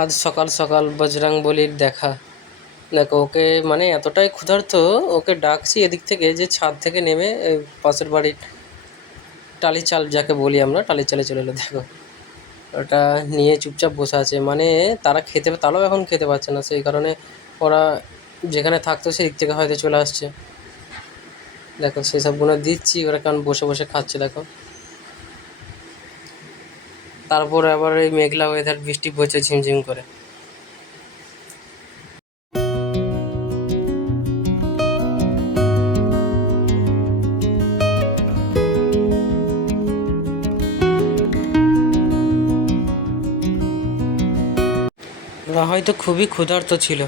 আজ সকাল সকাল বজরংবলীর দেখা। দেখো ওকে মানে এতটাই ক্ষুধার্ত, ওকে ডাকছি এদিক থেকে যে ছাদ থেকে নেমে পাশের বাড়ির টালি চাল যাকে বলি আমরা, টালি চালে চলে এলো। দেখো ওটা নিয়ে চুপচাপ বসে আছে, মানে তারা খেতে, তারাও এখন খেতে পাচ্ছে না, সেই কারণে ওরা যেখানে থাকতো সেই দিক থেকে হয়তো চলে আসছে। দেখো সেসবগুলো দিচ্ছি, ওরা কেমন বসে বসে খাচ্ছে দেখো। তারপর আবার এই মেঘলা ওয়েদার, বৃষ্টি পড়ছে ঝিমঝিম করে। ওরা হয়তো খুবই ক্ষুধার্ত ছিল,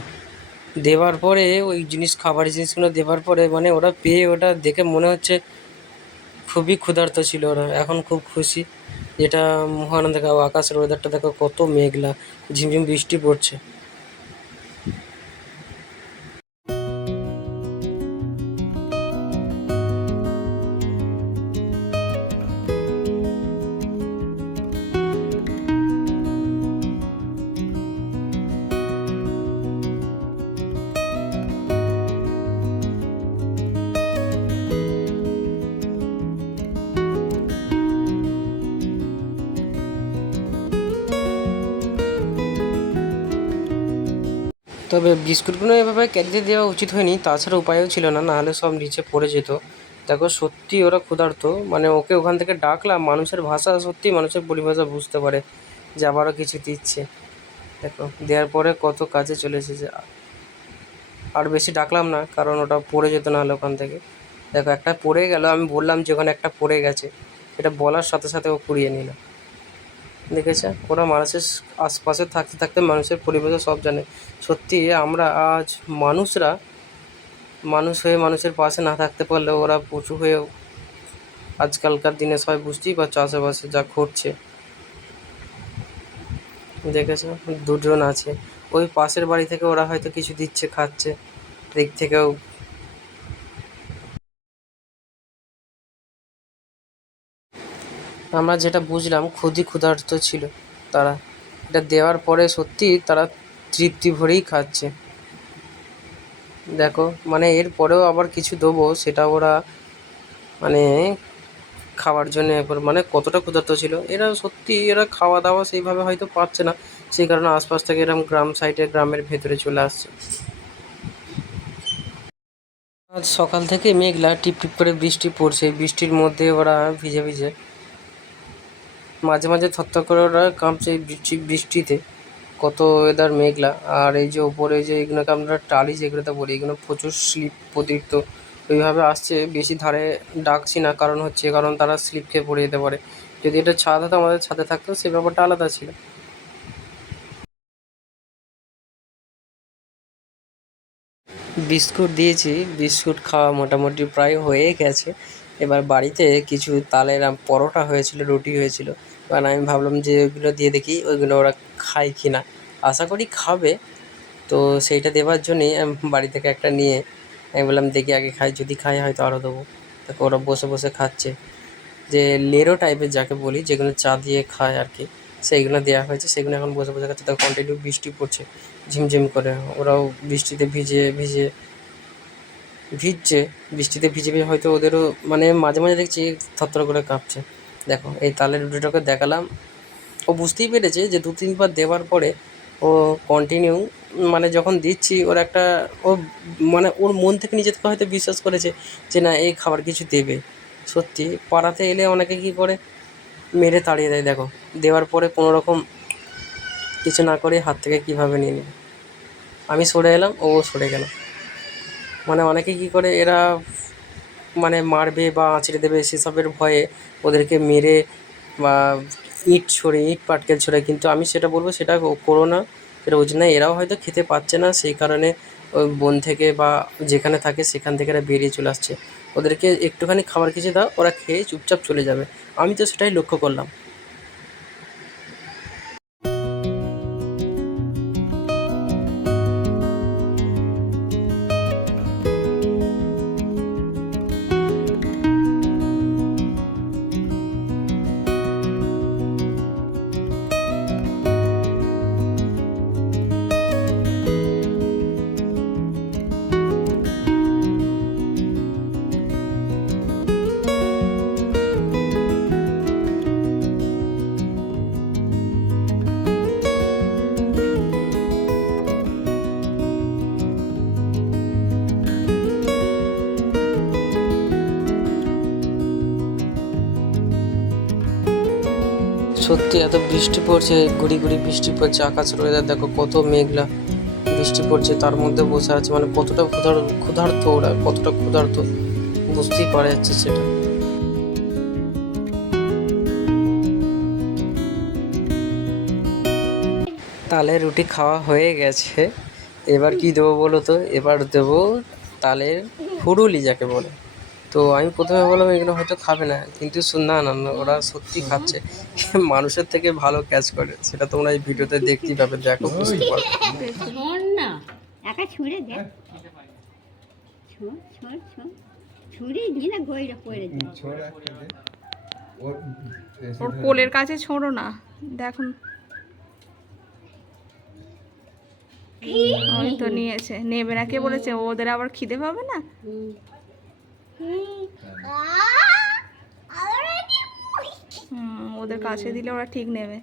দেওয়ার পরে ওই খাবার জিনিসগুলো দেওয়ার পরে মানে ওরা পেয়ে ওটা দেখে মনে হচ্ছে খুবই ক্ষুধার্ত ছিল ওরা। এখন খুব খুশি, যেটা মহানন্দা। আকাশের ওয়েদারটা দেখো কত মেঘলা, ঝিমঝিম বৃষ্টি পড়ছে। তবে বিস্কুটগুলো এভাবে ক্যারিতে দেওয়া উচিত হয়নি, তাছাড়া উপায়ও ছিল না, নাহলে সব নিচে পড়ে যেত। দেখো সত্যি ওরা ক্ষুধার্ত, মানে ওকে ওখান থেকে ডাকলাম, মানুষের ভাষা সত্যি মানুষের পরিভাষা বুঝতে পারে, যে আবারও কিছু দিচ্ছে। দেখো দেওয়ার পরে কত কাজে চলে এসেছে। আর বেশি ডাকলাম না, কারণ ওটা পড়ে যেত নাহলে ওখান থেকে। দেখো একটা পড়ে গেল, আমি বললাম যে ওখানে একটা পড়ে গেছে, এটা বলার সাথে সাথে ও কুড়িয়ে নিল। দেখেছে, ওরা মানুষের আশপাশে থাকতে থাকতে মানুষের পরিবেশে সব জানে। সত্যি আমরা আজ মানুষরা মানুষ হয়ে মানুষের পাশে না থাকতে পারলেও ওরা পশু হয়েও আজকালকার দিনে সবাই বুঝতেই পারছো আশেপাশে যা ঘটছে। দেখেছো দুজন আছে, ওই পাশের বাড়ি থেকে ওরা হয়তো কিছু দিচ্ছে, খাচ্ছে, দিক থেকেও। আমরা যেটা বুঝলাম খুবই ক্ষুধার্ত ছিল তারা, এটা দেওয়ার পরে সত্যি তারা তৃপ্তি ভরেই খাচ্ছে। দেখো মানে এর পরেও আবার কিছু দেবো, সেটা ওরা মানে খাওয়ার জন্য একবার মানে কতটা ক্ষুধার্ত ছিল এরা। সত্যি এরা খাওয়া দাওয়া সেইভাবে হয়তো পাচ্ছে না, সেই কারণে আশপাশ থেকে এরকম গ্রাম সাইডে, গ্রামের ভেতরে চলে আসছে। আজ সকাল থেকে মেঘলা, টিপ টিপ করে বৃষ্টি পড়ছে, বৃষ্টির মধ্যে ওরা ভিজে ভিজে মাঝে মাঝে থরথর করে ওরা কাঁপছে এই বৃষ্টিতে। কত ওয়েদার মেঘলা। আর এই যে ওপরে যে এগুলোকে আমরা টালি যেগুলোতে বলি, এগুলো প্রচুর স্লিপ অতিরিক্ত ওইভাবে আসছে। বেশি ধারে ডাকছি না, কারণ তারা স্লিপ খেয়ে পড়ে যেতে পারে। যদি এটা ছাদ হতো, আমাদের ছাদে থাকতো, সে ব্যাপারটা আলাদা ছিল। বিস্কুট দিয়েছি, বিস্কুট খাওয়া মোটামুটি প্রায় হয়ে গেছে। এবার বাড়িতে কিছু তালের পরোটা হয়েছিল, রুটি হয়েছিল, কারণ আমি ভাবলাম যে ওইগুলো দিয়ে দেখি ওইগুলো ওরা খায় কি না। আশা করি খাবে, তো সেইটা দেওয়ার জন্যই আমি বাড়ি থেকে একটা নিয়ে আমি বললাম দেখি আগে খাই, যদি খাই হয়তো আরও দেবো। তারপর ওরা বসে বসে খাচ্ছে, যে লেরো টাইপের যাকে বলি, যেগুলো চা দিয়ে খায় আর কি, সেইগুলো দেওয়া হয়েছে, সেগুলো এখন বসে বসে খাচ্ছে। তার কন্টিনিউ বৃষ্টি পড়ছে ঝিমঝিম করে, ওরাও বৃষ্টিতে ভিজে ভিজে ভিজছে, বৃষ্টিতে ভিজে ভিজে হয়তো ওদেরও মানে মাঝে মাঝে দেখছি থরথর করে কাঁপছে। দেখো এই তালের রুটিটাকে দেখালাম, ও বুঝতেই পেরেছে যে দু তিনবার দেওয়ার পরে ও কন্টিনিউ মানে যখন দিচ্ছি ওর একটা, ও মানে ওর মন থেকে নিজে থেকে হয়তো বিশ্বাস করেছে যে না এই খাবার কিছু দেবে। সত্যি পাড়াতে এলে অনেকে কী করে, মেরে তাড়িয়ে দেয়। দেখো দেওয়ার পরে কোনো রকম কিছু না করে হাত থেকে কীভাবে নিয়ে নেবে। আমি সরে এলাম, ও সরে গেল। মানে অনেকে কী করে এরা মানে মারবে বা আঁচড়ে দেবে সেসবের ভয়ে ওদেরকে মেরে বা ইট পাটকেল ছোড়ে, কিন্তু আমি সেটা বলবো সেটা করো না, সেটা উচিত না। এরাও হয়তো খেতে পাচ্ছে না, সেই কারণে ওই বন থেকে বা যেখানে থাকে সেখান থেকে এরা বেরিয়ে চলে আসছে। ওদেরকে একটুখানি খাবার কিছু দাও, ওরা খেয়ে চুপচাপ চলে যাবে। আমি তো সেটাই লক্ষ্য করলাম। সত্যি এত বৃষ্টি পড়ছে, গুড়ি গুড়ি বৃষ্টি পড়ছে, আকাশের ওয়েদার দেখো কত মেঘলা, বৃষ্টি পড়ছে তার মধ্যে বসে আছে, মানে কতটা ক্ষুধার্ত ওরা, কতটা ক্ষুধার্ত বুঝতেই পারা যাচ্ছে সেটা। তালের রুটি খাওয়া হয়ে গেছে, এবার কি দেবো বলো তো? এবার দেবো তালের ফুরুলি যাকে বলে। তো আমি প্রথমে বললাম এগুলো হয়তো খাবে না, কিন্তু না না না, ওরা সত্যি খাচ্ছে। মানুষের থেকে ভালো ক্যাচ করে, সেটা তোমরা এই ভিডিওতে দেখতেই পাবে, দেখো বুঝতে পারবে। শোন না, একা ছুঁড়ে দে, ছুঁড়ে দিলে গইরা পড়ে যায়। ওর কোলের কাছে ছোঁড়ো না, দেখুন ওই তো নিয়েছে, নেবে না কে বলেছে? ওদের আবার খিদে পাবে না। ওদের কাছে দিলে ওরা ঠিক নেবে।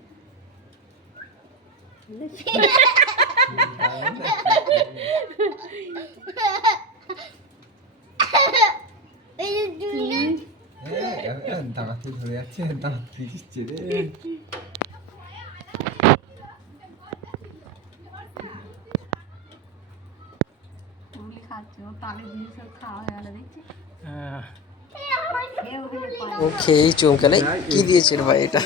দাঁড়াতে ধরে যাচ্ছে, দাঁত পিছিয়ে রে। ও খেয়েই চমকালে, কি দিয়েছে রে ভাই এটা?